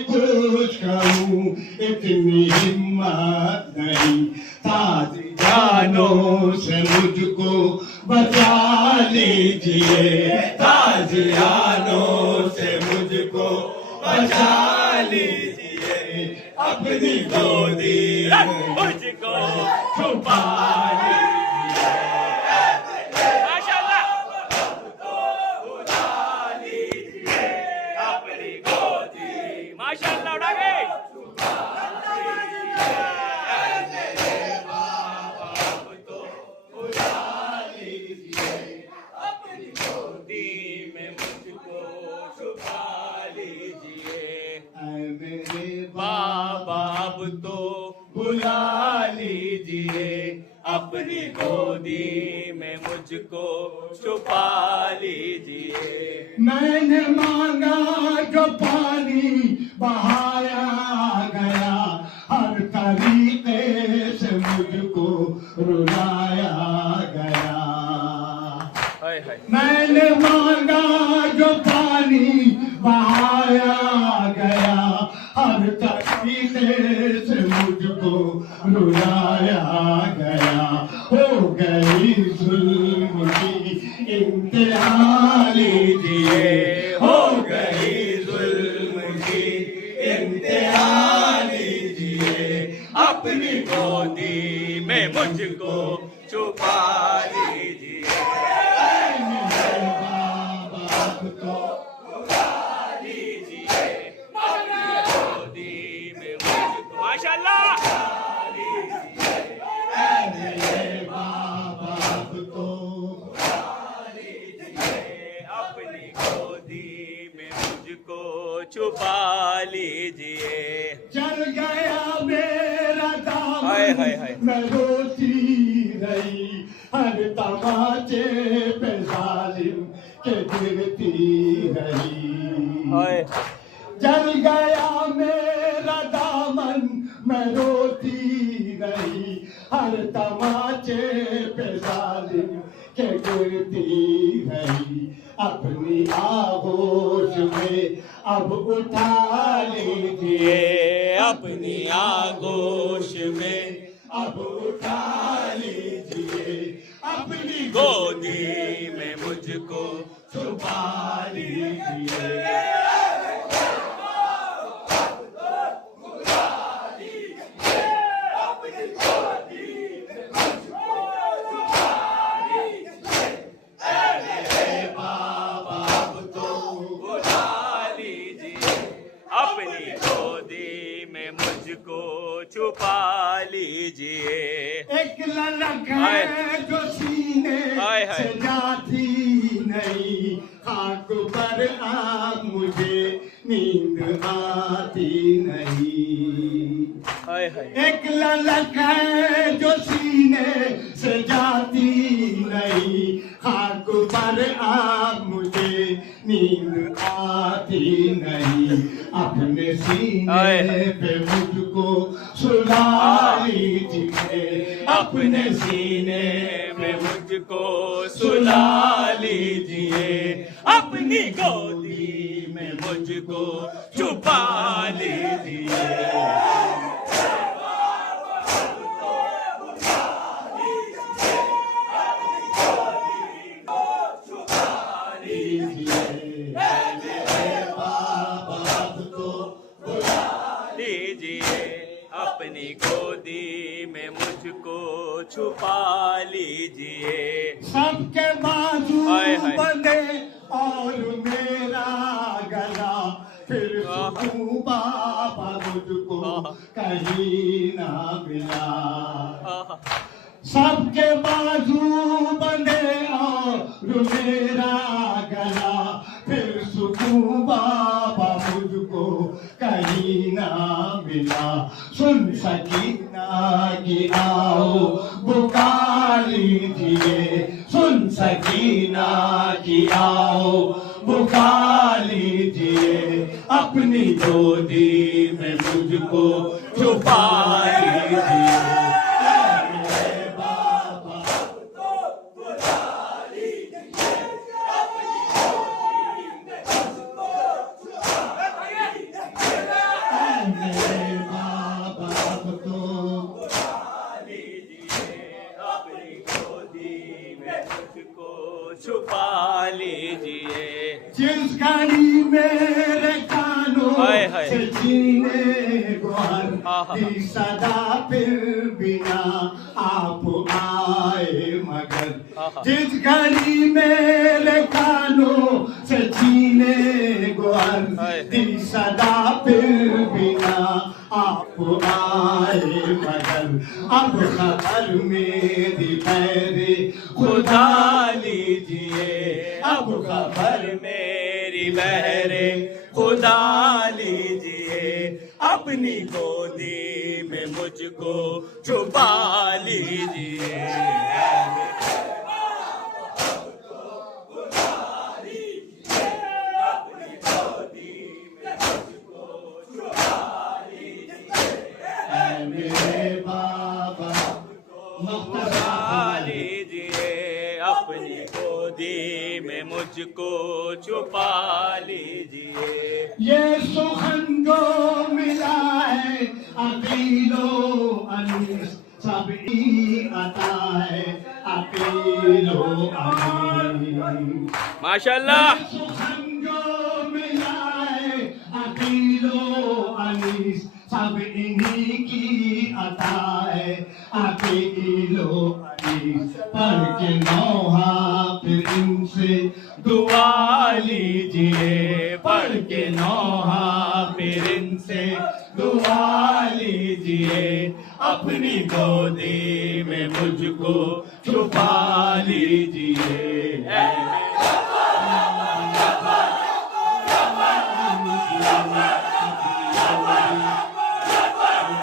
कुछ कहूँ इतनी हिम्मत नहीं, ताजियानों से मुझको बचा लीजिए, ताजियानों से मुझको बचा लीजिए, अपनी गोदी में मुझको छुपा लीजिए। माशाल्लाह, अपनी गोदी माशाल्लाह उड़ा गए। तो बुला लीजिए, अपनी गोदी में मुझको छुपा लीजिए। मैंने मांगा जो पानी बहाया गया, हर तरीके से मुझको रुलाया गया। मैंने मांगा जो पानी बहाया गया, हर तरीके से मुझको रुलाया गया। हो गई जुल्म की इंतहा लीजिए, हो गई जुल्म की इंतहा लीजिए, अपनी गोदी में मुझको छुपा लीजिए। माशाल्लाह, अपनी गोदी में मुझको छुपा लीजिए। चल गया मेरा दामन, हाय हाय हाय, मैं रोती रही, हर तमाचे पे जालिम के गिरती रही। हाय, जल गया मेरा दामन, मैं रोती रही, हर तमाचे पे जालिम के गिरती रही। अपनी आगोश में अब उठा लीजिए, अपनी आगोश में अब उठा लीजिए, अपनी गोदी में मुझको छुपा लीजिए। अपनी गोदी में मुझको छुपा लीजिए। एक ललक है जो सीने से जाती नहीं, खाक पर आ मुझे नींद आती नहीं। हाय हाय, एक ललक है जो सीने से जाती नहीं, खाक पर आ मुझे नींद आती नहीं। अपने सीने पे मुझको सुला लीजिए, अपने सीने में मुझको सुला लीजिए, अपनी गोदी में मुझको छुपा लीजिए। अपनी गोदी में मुझको छुपा लीजिए। सबके बाजू बंधे और मेरा गला, फिर सुकून बाबा मुझको कहीं ना मिला। सबके बाजू बंधे और मेरा गला, फिर सुकून बाबा मुझको कहीं ना मिला। सुन सकीना की आओ पुकार लीजिए, सुन सकीना की आओ पुकार लीजिए, अपनी गोदी में मुझको छुपा लीजिए। छुपा लीजिए। जिस घड़ी मेरे कानों हाय, हाय। से जीने गुहार आहा। दी सदा फिर बिना आप आए मगर आहा। जिस घड़ी मेरे कानों से जीने गुहार हाय। दी सदा फिर बिना आप आए मगर अब खबर मेरी पैरे खुदा लीजिए। अब खबर मेरी बहरे खुदा लीजिए। अपनी गोदी में मुझको छुपा लीजिए। ऐ मेरे बाबा छुपा लीजिए। अपनी गोदी में मुझको छुपा लीजिए। ये सुखन जो मिला है अकीलो अनीस सब ही आता है अकीलो अनीस। माशाल्लाह। सुखन जो मिला है अकीलो अनीस सब इन्हीं की अता है अकीलो अनीस। पढ़ के नौहा फिर इनसे दुआ लीजिए। पढ़ के नौहा फिर इनसे दुआ लीजिए। अपनी गोदी में मुझको छुपा लीजिए।